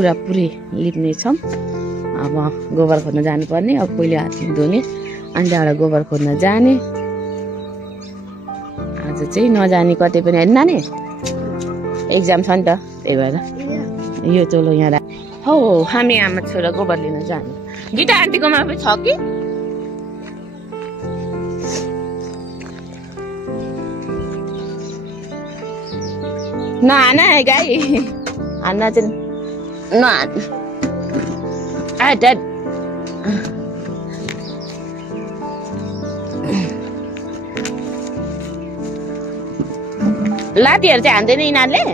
पुरै लिप्ने छौँ। अब गोबर खोज्न जानुपर्ने, अब पहिले हात धुने अनि त्यहाँबाट गोबर खोज्न जाने। आज चाहिँ नजाने कतै पनि होइन नानी, एक्जाम छ नि त, त्यही भएर यो चोलो यहाँ राख। हौ हामी आमा छोरा गोबर लिन जाने। गीता आन्टीकोमा पनि छ कि? नहान है गाई, हान्न चाहिँ नहान। लाठीहरू चाहिँ हान्दैन यिनीहरूले?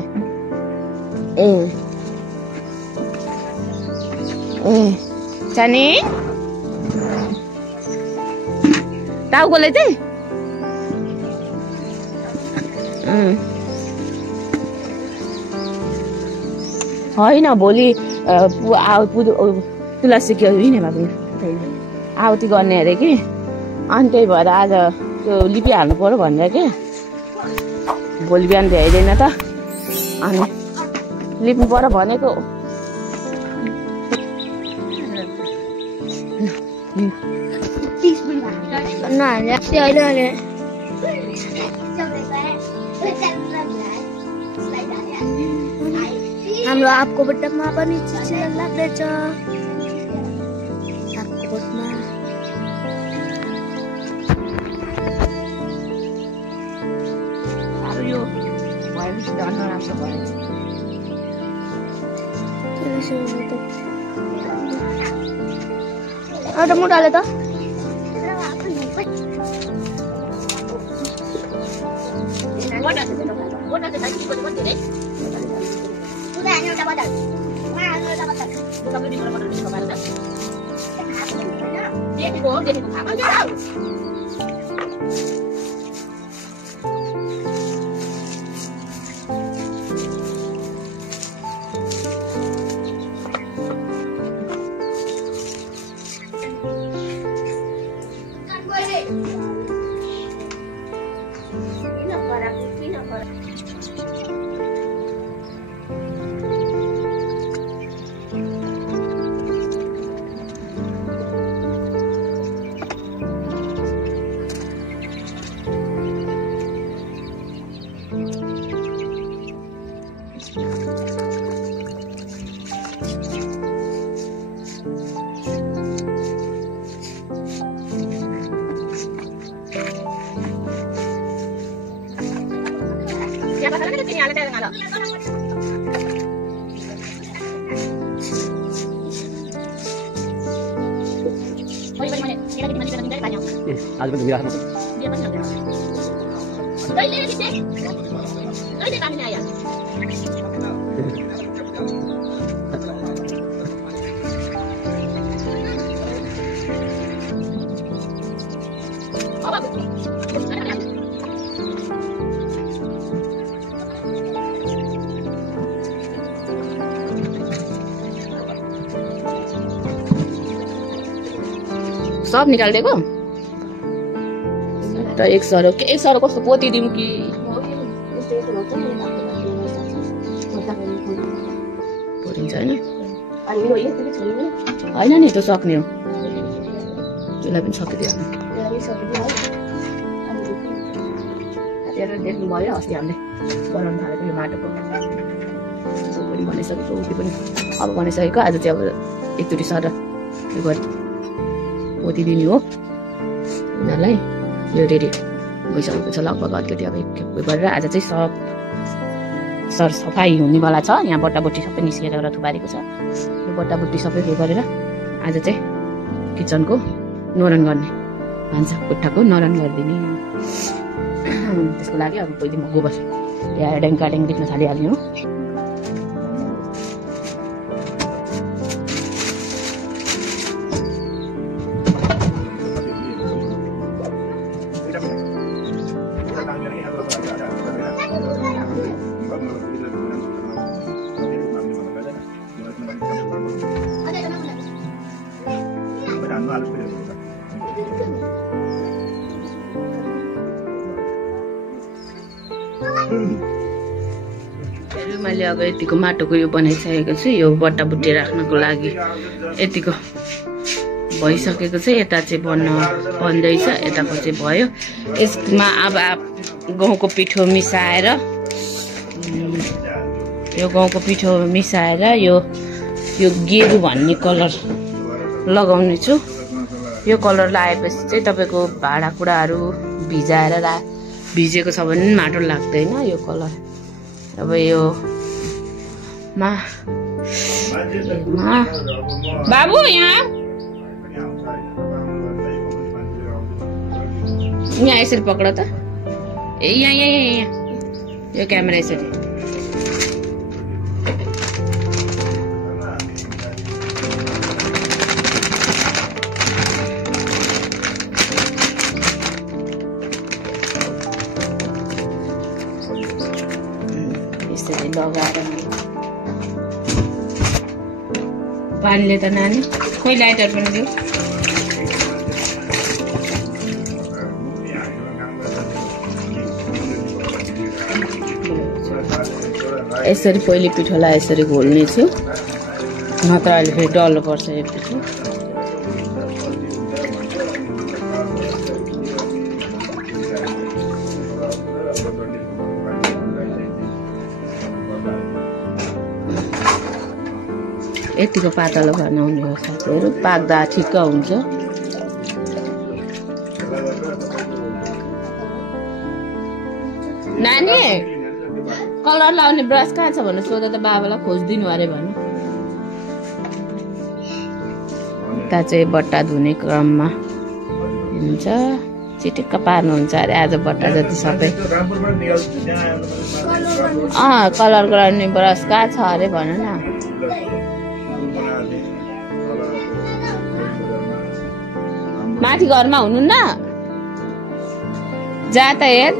जाने टाउकोले चाहिँ होइन, भोलि तुलसी के हिँडे भए पनि आहुति गर्ने अरे कि, अनि त्यही भएर आज त्यो लिपिहाल्नु पर्यो भनेर के, भोलि बिहान भ्याइँदैन त, अनि लिप्नु पर्यो भनेको। हाम्रो आपको बट्टामा पनि चिचिला लाग्दैछ। आपको बट्टामा अब यो भएपछि त अन्न राम्रो भयो। एउटा मुटाले त आज पनि घुमिरहेको सब निकालिदिएको त। एक सरो कस्तो पोती दिउँ कि? पोतिन्छ होइन नि, त्यो सक्ने हो, त्यसलाई पनि सकिदियो। देख्नु भयो अस्ति हामीले बनाउनु थालेको यो माटोको पनि बनाइसकेको, उति पनि अब बनाइसकेको। आज चाहिँ अब एकचोटि सर यो पोतिदिने हो यिनीहरूलाई। यो रेडी भइसकेको छ लगभग, अलिकति अब एक खेप गरेर आज चाहिँ सब सरसफाइ हुनेवाला छ। यहाँ बट्टाबट्टी सबै निस्केर एउटा थुपारेको छ। यो बट्टाबट्टी सबै उयो गरेर आज चाहिँ किचनको न्वारन गर्ने, भान्सा कोठाको न्वारन गरिदिने। त्यसको लागि अब पहिले म गोबर ल्याएर ड्याङ देख्न थालिहाल्ने हो। मैले अब यतिको माटोको यो बनाइसकेको छु यो बट्टा बुट्टी राख्नको लागि यतिको भइसकेको छ यता चाहिँ बन्दैछ यताको चाहिँ भयो यसमा अब गहुँको पिठो मिसाएर यो गहुँको पिठो मिसाएर यो गेरु भन्ने कलर लगाउने छु यो कलर लगाएपछि चाहिँ तपाईको भाँडाकुँडाहरू भिजाएर भिजेको छ भने माटो लाग्दैन यो कलर अब यो बाबु यहाँ यसरी पक्ड त ए यहाँ यो क्यामेरा यसरी यसरी लगाएर पानीले त नानी खोइ लाइटर पनि दियो यसरी पहिले पिठोलाई यसरी घोल्ने छु नत्र अहिले फेरि डल्लो पर्छ यो पिठो यतिको पातलो बनाउने हो साथीहरू पाक्दा ठिक्क हुन्छ नानी कलर लाउने ब्रस कहाँ छ भनेर सोध्दा त बाबालाई खोजिदिनु अरे भन्नु यता चाहिँ बट्टा धुने क्रममा हुन्छ चिटिक्क पार्नुहुन्छ अरे आज बट्टा जति सबै कलर गर्ने ब्रस कहाँ छ अरे भन न माथि घरमा हुनुहुन्न जा त हेर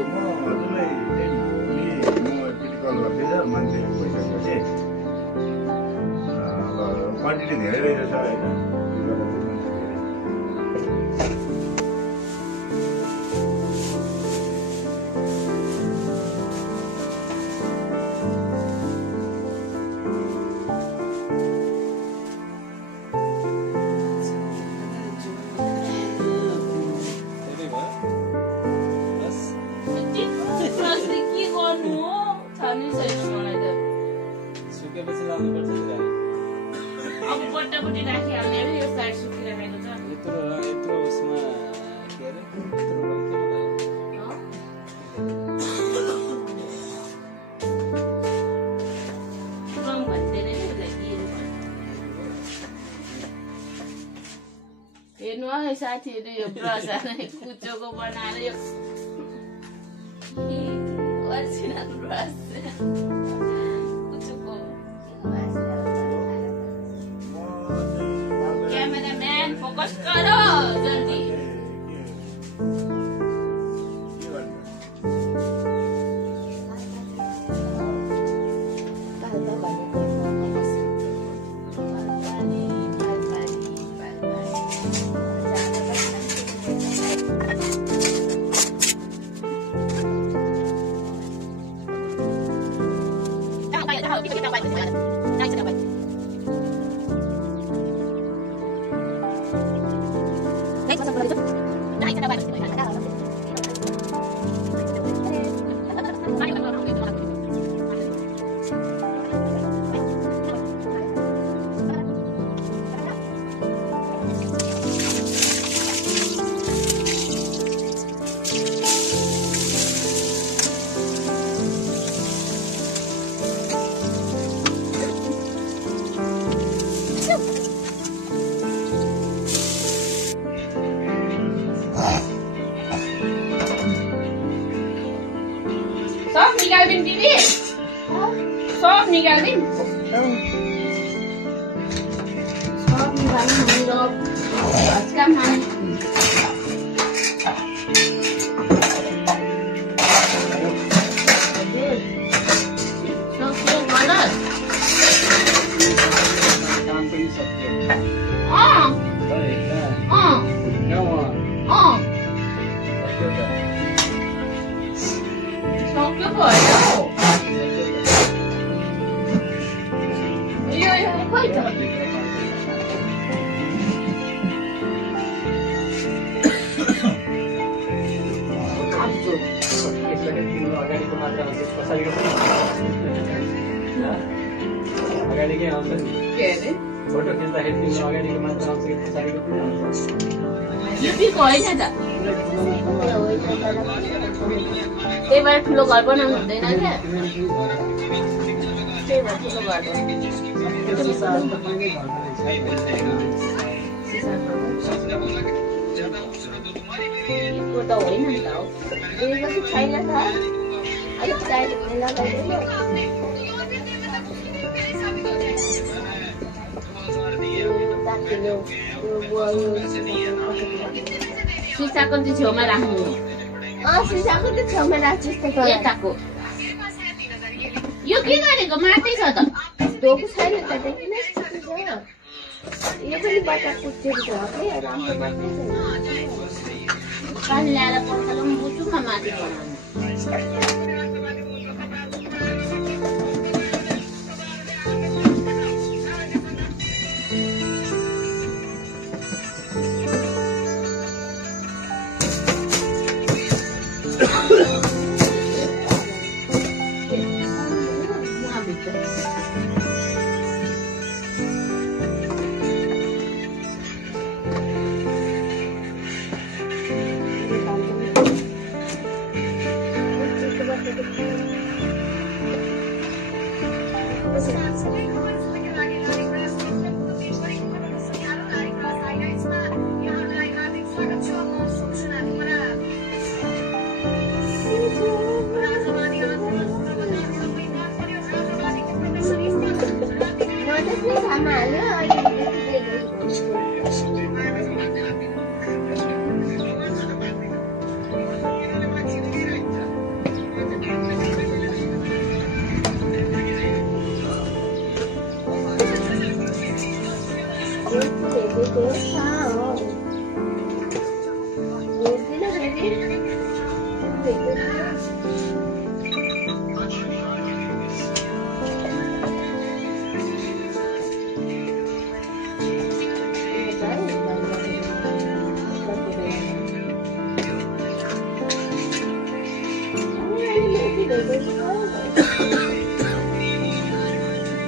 हेर्नु है साथीहरु यो ब्रस कुचोको बनाएर यो ओरिजिनल ब्रस कुचोको क्यामेराम्यान फोकस गरो जल्दी सब निकाल्दिन दिदी सब निकाल्दिन सब निकाल्नु मेरो आजका माने के अरे फोटो खिच्दाखेरि तिम्रो अगाडिको मात्र आउँछ कि पछाडिको पनि आउँछ युपीको होइन त त्यही भएर ठुलो घर बनाउनु हुँदैन क्या त्यही भएर ठुलो घर त होइन नि त हो छैन त अलिक टाइट लगाइदिनु सिसाको चाहिँ छेउमा राख्नु सिसाको त छेउमा राख्छु यताको यो के गरेको माटै छ त धोको छैन त देखिन यो पनि बाटा कुच्चेको छ है राम्रो मात्रै छ पानी ल्याएर पर्खालमा बुटुमा माथि बनाउनु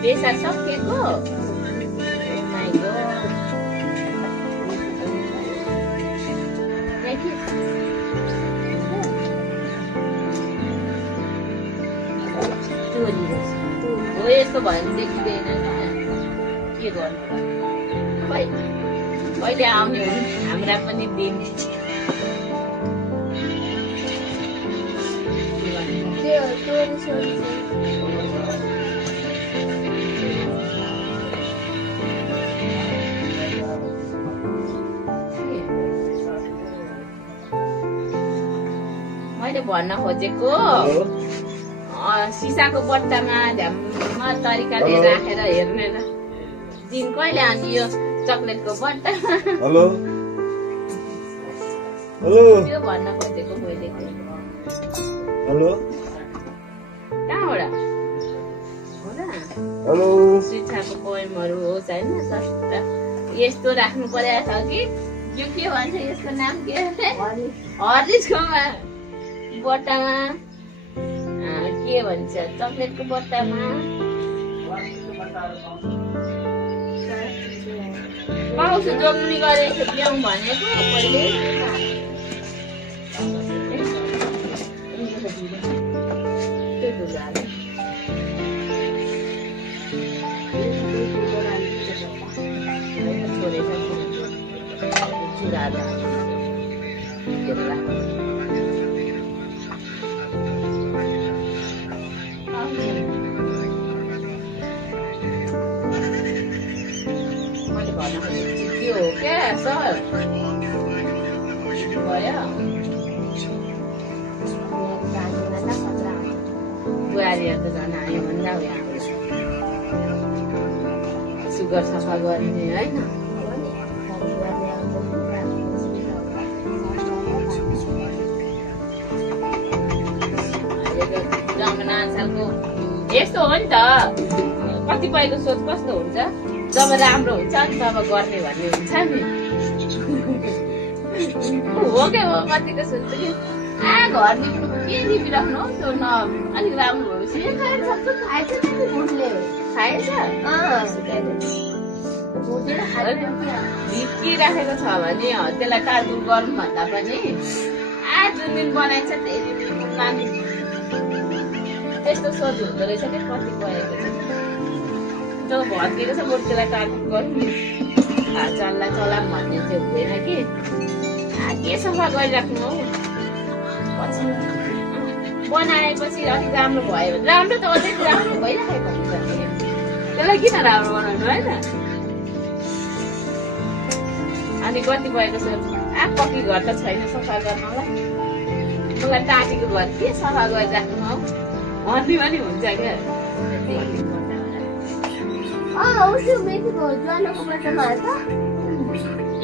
बेसा सकिएको हो यस्तो भयो भने देखिँदैन के गर्नु कहिले आउने हो हाम्रा पनि दिन मैले भन्न खोजेको सिसाको बट्टामा ढ्याम्म तरिकाले राखेर हेर्ने र दिन कहिले आउने यो चक्लेटको बट्टा हेलो हेलो त्यो भन्न खोजेको मैले हेलो कहाँबाट हेलो शिक्षाको पोएमहरू होस् होइन सस्ता यस्तो राख्नु परेको छ कि यो के भन्छ यसको नाम के हर्लिक्सको बट्टामा के भन्छ चक्लेटको बट्टामा पाउँछु जोग्ने गरेको ल्याउँ भनेको पहिले त्यो हो क्या सर भयो बुहारीहरू त झन् आयो भन्दा यहाँ सुगर सफा गर्ने होइन सालको यस्तो हो नि त कतिपयको सोच कस्तो हुन्छ जब राम्रो हुन्छ नि तब गर्ने भन्ने हुन्छ नि हो क्या हो कतिको सोच्छ कि घर निप्नु के निपिराख्नु त्यो न अलिक राम्रो भएपछि खाएर सक्छ खाएछ उसले सुकाएछ भित्किराखेको छ भने त्यसलाई कार्टुन गरौँ भन्दा पनि जुन दिन बनाइन्छ त्यही दिन लानु त्यस्तो सोच हुँदो रहेछ कि कति गएको छ जब भत्किएको छ बरु त्यसलाई कार्टुन गरौँ नि चल्ला चलाम भन्ने चाहिँ हुँदैन कि के सफा गरिराख्नु हौ पछि बनाएपछि अलिक राम्रो भयो भने राम्रो त अझै राम्रो भइराखेको हुन्छ नि त्यसलाई किन राम्रो बनाउनु होइन अनि कति भएको छ पक्की घर त छैन सफा गर्नलाई मलाई टाँटीको घर के सफा गरिराख्नु हौ भन्ने पनि हुन्छ क्या उसो मेथीको ज्वालाको बट्टामा हाल्छ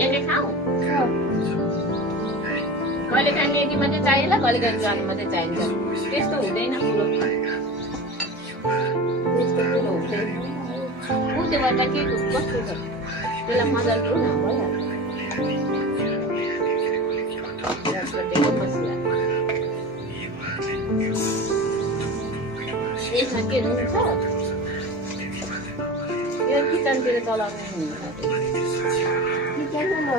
एकै ठाउँ कहिलेकाहीँ मेथी मात्रै चाहिएला कहिलेकाहीँ ज्वानो मात्रै चाहिन्छ त्यस्तो हुँदैन कुरो त्यस्तो कुरो हुँदैन ऊ त्यो गर्दा के कस्तो छ त्यसलाई मजाले रु न भइहाल्छ यसमा के हुन्छ यो किचनतिर चलाउनु हुन्छ किचनमा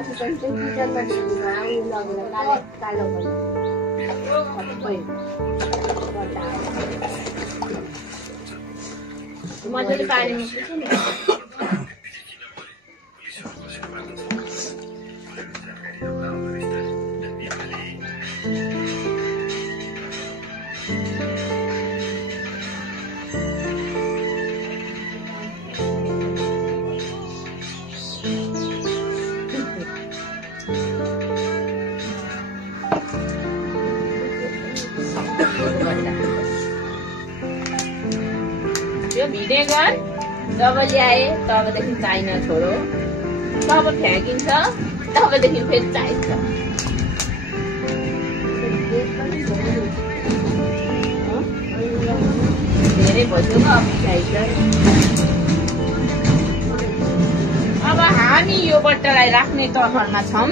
कालो मजाले पानीमा पुग्छ नि यो भिनेगर जब ल्याए तबदेखि चाहिन छोडो तब फ्याँकिन्छ तबदेखि फेरि चाहिन्छ धेरै भइसक्यो अब चाहिन्छ अब हामी यो बट्टालाई राख्ने तहरमा छौँ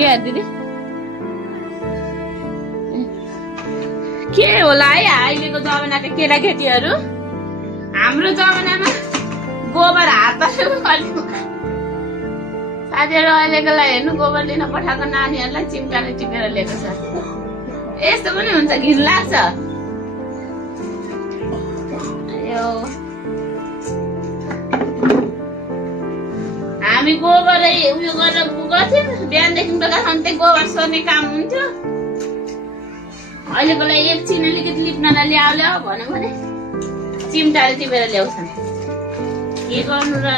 के दिदी के होला है अहिलेको जमानाको केटाकेटीहरू हाम्रो जमानामा गोबर हातले साथीहरू अहिलेकोलाई हेर्नु गोबर लिन पठाएको नानीहरूलाई चिम्टाले टिपेर ल्याएको छ यस्तो पनि हुन्छ घिन लाग्छ हामी गोबरै उयो गरेर गर्थ्यौँ बिहानदेखि बेलासम्म त्यही गोबर सोर्ने काम हुन्थ्यो अहिलेकोलाई एकछिन अलिकति लिप्नलाई ल्याउ भन्यो भने चिम्टाले टिपेर ल्याउँछन् के गर्नु र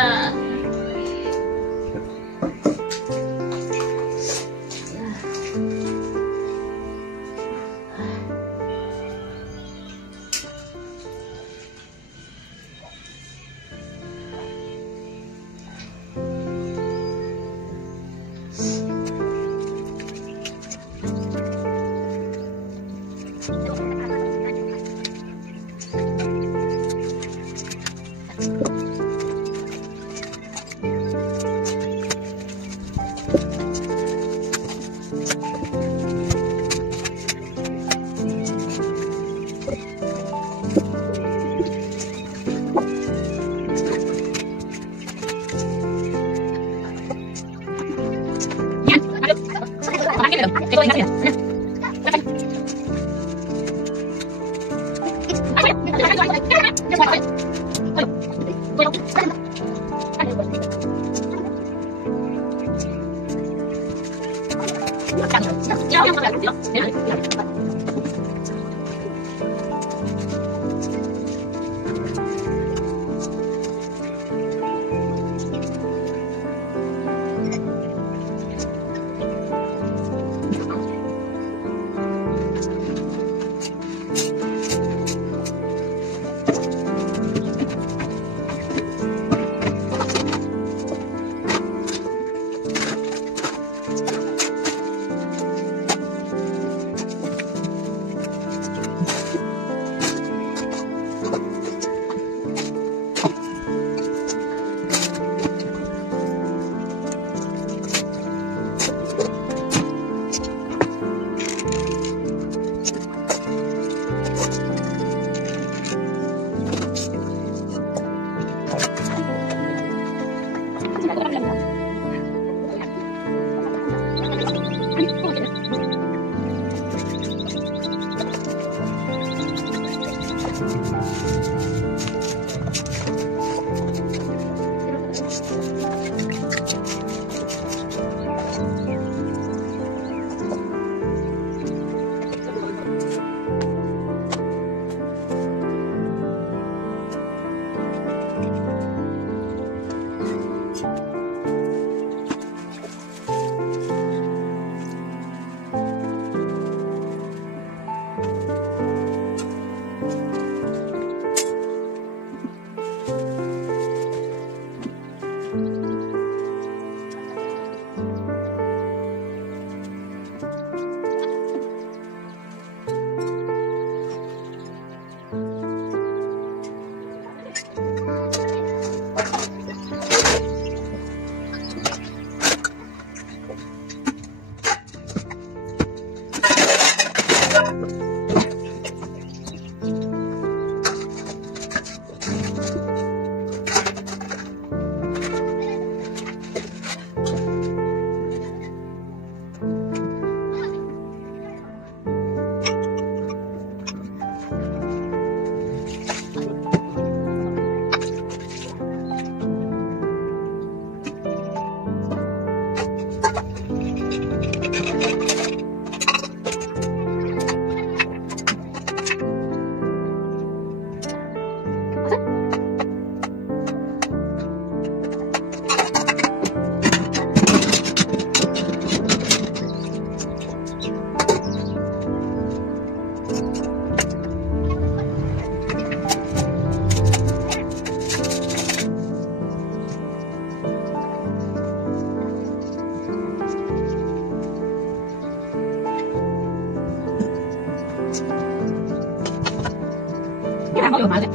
有麻的。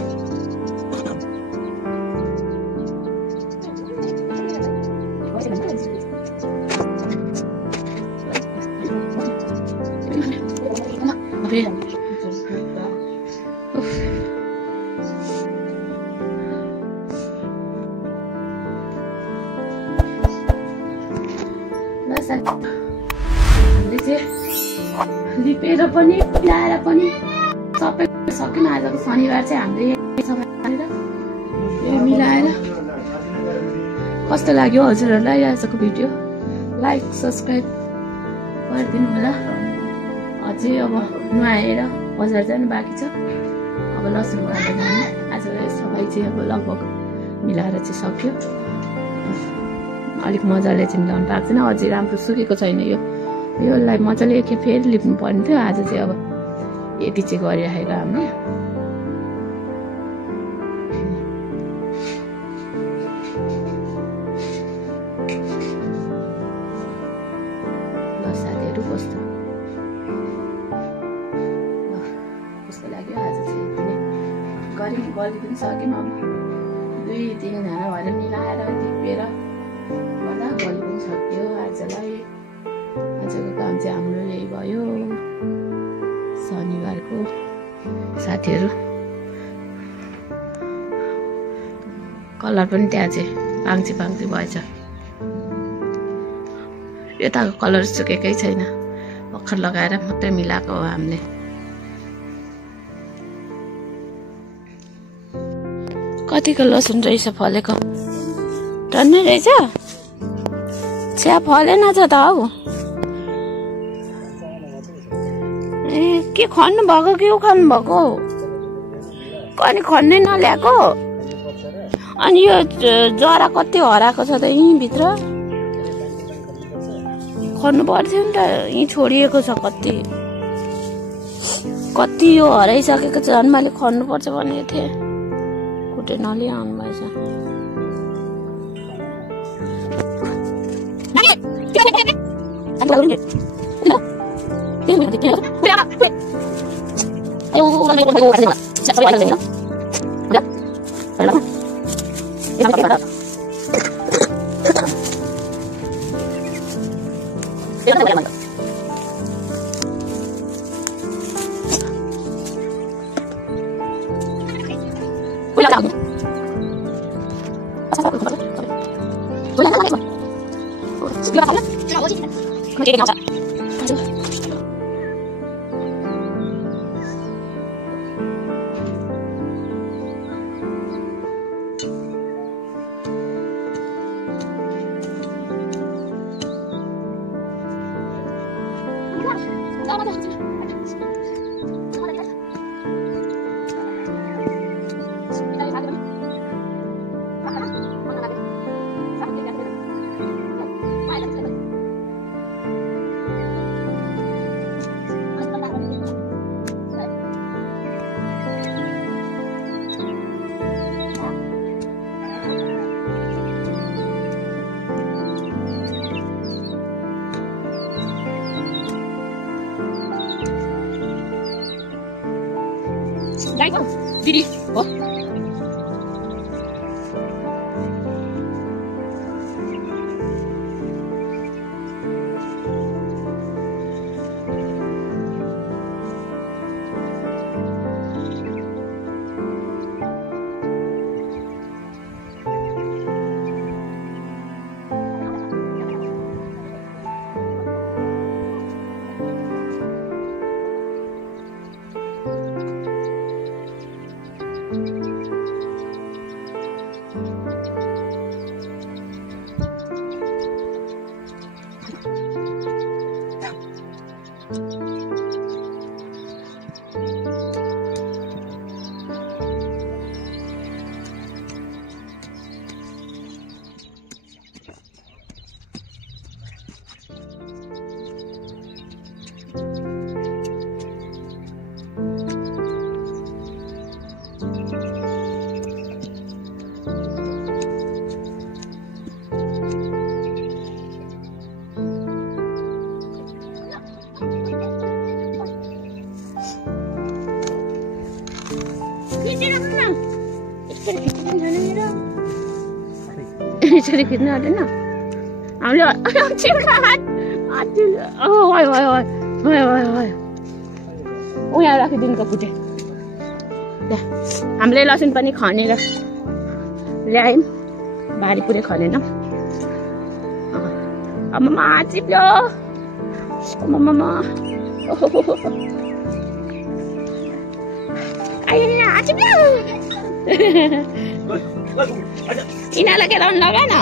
हामीले चाहिँ लिपेर पनि मिलाएर पनि सबै सकिन। आजको शनिबार चाहिँ हामीले यो मिलाएर कस्तो लाग्यो हजुरहरूलाई आजको भिडियो लाइक सब्सक्राइब गरिदिनु होला। अझै अब नुहाएर बजार जानु बाँकी छ। अब लसुन काट्न जाने। आजको सबै चाहिँ अब लगभग मिलाएर चाहिँ सक्यो। अलिक मजाले चाहिँ मिलाउनु पाएको छैन। अझै राम्रो सुकेको छैन। योलाई मजाले एकखेप फेरि लिप्नु पर्ने थियो। आज चाहिँ अब यति चाहिँ गरिराखेको हामीले। ल साथीहरू कस्तो लाग्यो आज चाहिँ यति नै गऱ्यौँ। गल्ती पनि सक्यौँ। अब 2-3 जना भएर मिलाएर टिपेर गर्दा गल्ती पनि सक्यो। आजलाई आजको काम चाहिँ हाम्रो यही भयो। शनिबारको साथीहरू कलर पनि त्यहाँ चाहिँ पाङ्ची भएछ। यताको कलर सुकेकै छैन। भर्खर लगाएर मात्रै मिलाएको हो हामीले। कतिको लसुन रहेछ फलेको? टन्नै रहेछ। छ्या फलेन छ त हौ। के खन्नु भएको के खानु भएको अनि खन्नै नल्याएको अनि यो जरा कति हराएको छ त यहीँ भित्र खन्नु पर्थ्यो नि त यहीँ छोडिएको छ कति यो हराइसकेको छ झन् मैले खन्नु पर्छ भनेको थिएँ कुटे नलिआउनु भएछ Didi, oh. यसरी खिच्नु आँटेन हामीले यहाँ राखिदिनु त कुटे हामीले लसुन पनि खनेर ल्यायौँ भारी पुरै खनेन आमामा चिप्लो आमामा यिनीहरूलाई केलाउनु लगा न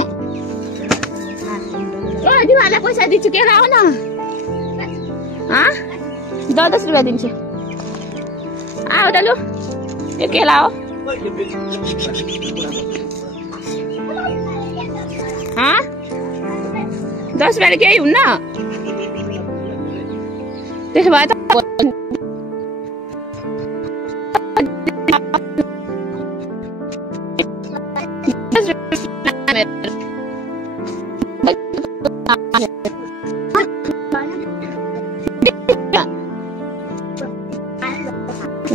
तिमीहरूलाई पैसा दिन्छु केलाउ न 10 रुपियाँ दिन्छु आऊ त लु यो केला हो 10 रुपियाँले केही हुन्न त्यसो भए त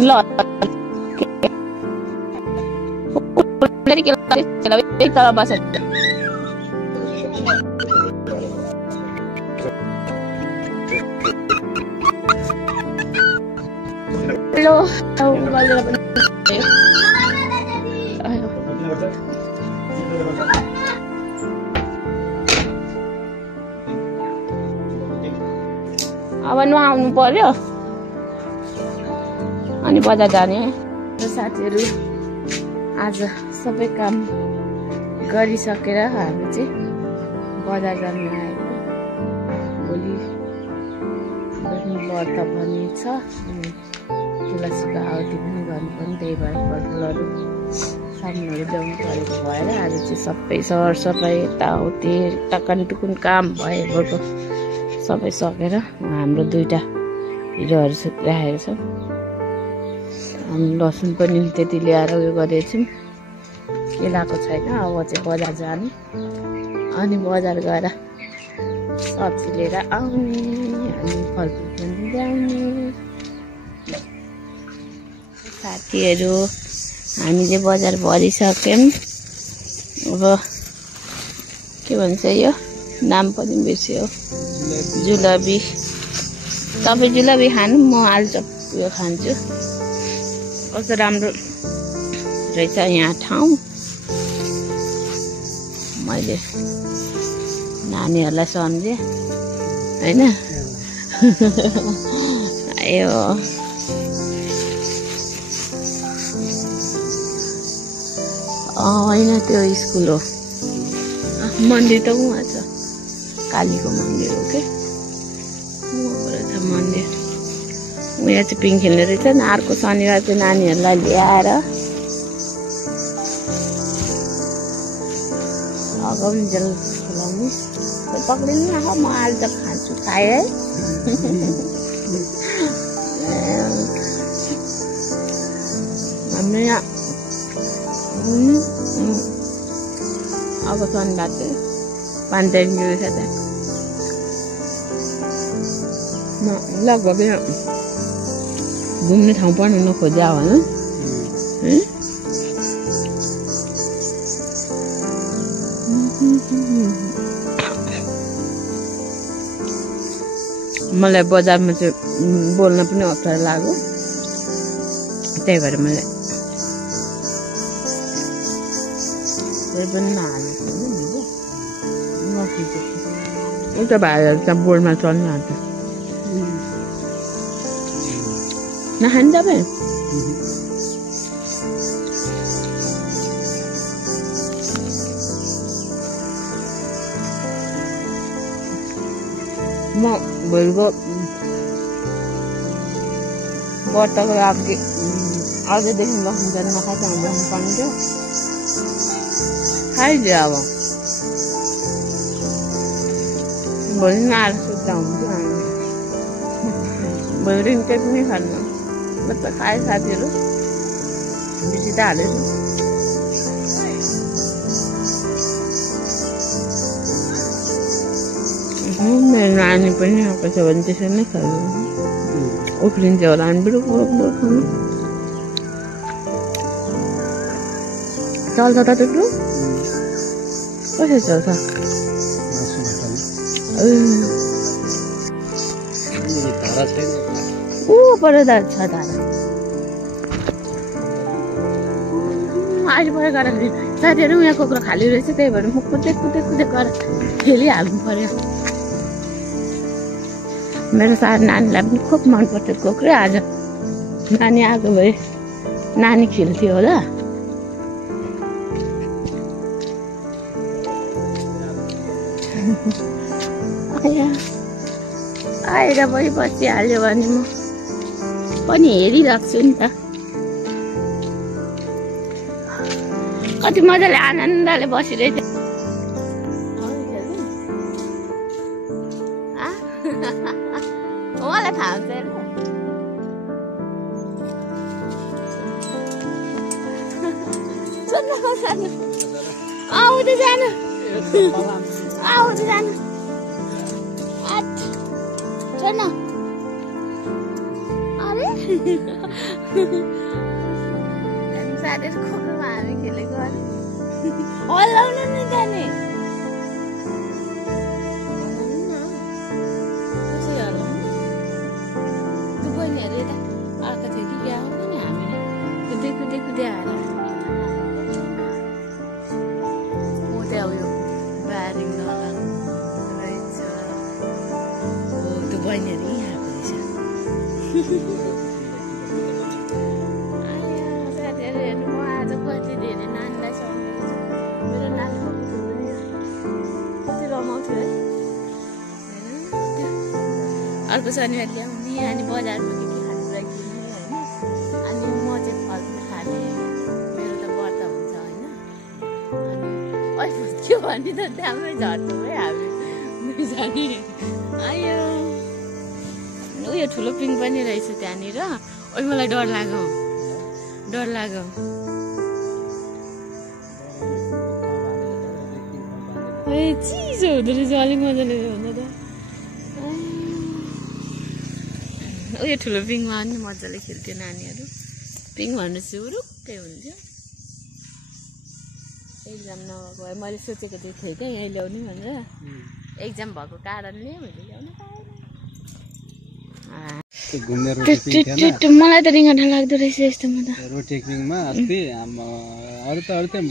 ल एक तल बस हेलो अब नुहाउनु पर्यो अनि बजार जाने साथीहरु आज सबै काम गरिसकेर हामी चाहिँ बजार जान आएको भोलि पनि व्रत पनि छ तुलसीको आहुति पनि गर्नुपर्ने त्यही भएर फलफुलहरू सामानहरू ल्याउनु परेको भएर आज चाहिँ सबै सरसफाइ यताउति टकन टुकुन काम भएकोको सबै सकेर हाम्रो 2टा हिरोहरू राखेको छ अनि लसुन पनि त्यति ल्याएर उयो गरेको छौँ केलाको छैन अब चाहिँ बजार जाने अनि बजार गएर सब्जी लिएर आउने अनि फलफुल पनि ल्याउने साथीहरू हामीले बजार भरिसक्यौँ अब के भन्छ यो नाम पनि बिर्स्यो जुलबी तपाईँ जुलबी खानु म आलुचप उयो खान्छु कस्तो राम्रो रहेछ यहाँ ठाउँ मैले नानीहरूलाई सम्झेँ होइन यो होइन त्यो स्कुल हो मन्दिर त उहाँ छ कालीको मन्दिर हो के उहाँबाट छ मन्दिर उहाँ चाहिँ पिङ खेल्ने रहेछ नि अर्को शनिबार चाहिँ नानीहरूलाई ल्याएर अगाउनु जेल खेलाउने पक्रिनु न म आलुचप खान्छु खाएँ है हाम्रो यहाँ अब शनिबार चाहिँ 5 तारिक रहेछ त म लगभग यहाँ घुम्ने ठाउँ पनि नखोज्या होला मलाई बजारमा चाहिँ बोल्न पनि अप्ठ्यारो लाग्यो त्यही भएर मैले त्यही पनि नहालेको उता भाइहरू त बोर्डमा चल्ने हाल्छ नखाने तपाईँ म भोलिको व्रतको लागि अझैदेखि लसुन नखाइ बस्नु पर्ने थियो खाइदियो अब भोलि नआएर सुत्दा हुन्छ भोलिदेखि केही पनि खान्न म त खाएँ साथीहरू बेसी त हालेछु मेरो नानी पनि आएको छ भने त्यसरी नै खायो उफ्रिन्छ होला अनि बुढो खानु चल्छ त टुटु कसरी चल्छ पर छ धारा अहिले पऱ्यो गर्दाखेरि साथीहरू यहाँ कुखुरा खाली रहेछ त्यही भएर म कुदेक गरेर खेलिहाल्नु पर्यो मेरो सानो नानीलाई पनि खुब मनपर्छ कुखुरा आज नानी आएको भए नानी खेल्थ्यो होला आएर पनि बसिहाल्यो भने म पनि हेरिराख्छु नि त कति मजाले आनन्दले बसिरहेछ मलाई थाहा हुन्छ आउँदै जानु Sana. अरे साथीहरु खोक्रोमा हामी खेलेको अरे हल्लाउन नि जाने कसै हल्लाउनु त्यो बहिनीहरु यता अर्को थियो कि क्या हो नि हामीले कुदै आएर म त्यहाँ उयो बारिङ रहेछ त्यो बहिनीहरु यहाँ आएको रहेछ साथीहरु हेर्नु म आज कति धेरै नानीलाई सम्झिन्छु मेरो नानी कति रमाउँथ्यो है अर्को शनिबार ल्याउने अनि बजारमा के खानुको लागि किन्ने होइन अनि म चाहिँ फलफुल खाने मेरो त व्रत हुन्छ होइन अनि के भन्ने त त्यहाँमै झर्नु है हामी जाने आयो उयो ठुलो पिङ पनि रहेछ त्यहाँनिर ओइ मलाई डर लाग्यो ए चिसो हुँदो रहेछ अलिक मजाले हुँदा त उयो ठुलो पिङमा पनि मजाले खेल्थ्यो नानीहरू पिङ भन्नु चाहिँ उरुक्कै हुन्थ्यो एक्जाम नभएको भए मैले सोचेको चाहिँ थिएँ क्या यहीँ ल्याउने भनेर एक्जाम भएको कारणले मैले ल्याउन पाएन मलाई त रिङ्गटा लाग्दो रहेछ यस्तोमा त रोटेकिङमा अस्ति अरू त